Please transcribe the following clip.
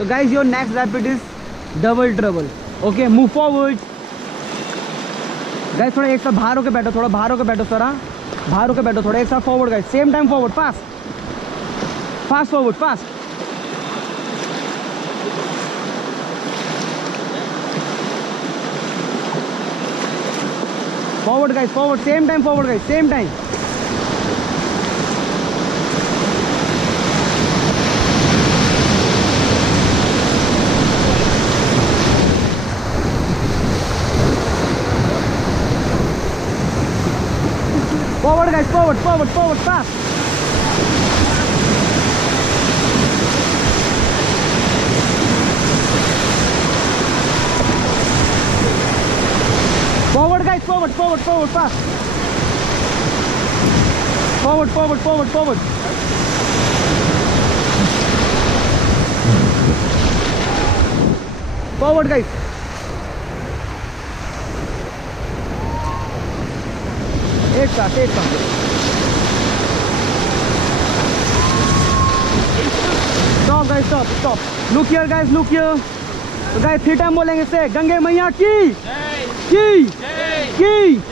So guys, your next rapid is double trouble. Okay, move forward. Guys, थोड़ा एक साथ बाहर होके बैठो, थोड़ा बाहर होके बैठो, थोड़ा बाहर होके बैठो, थोड़ा एक साथ forward guys. Same time forward, fast. Fast forward, fast. Forward guys, forward. Same time forward guys, same time. Forward guys, forward, forward, forward, fast. Forward guys, forward, forward, forward, fast. Forward, forward, forward, forward. Forward guys. एक साथ, एक साथ. Stop guys, stop, stop. Look here guys, look here. So guys, 3 time बोलेंगे से गंगे मैया की, की, की.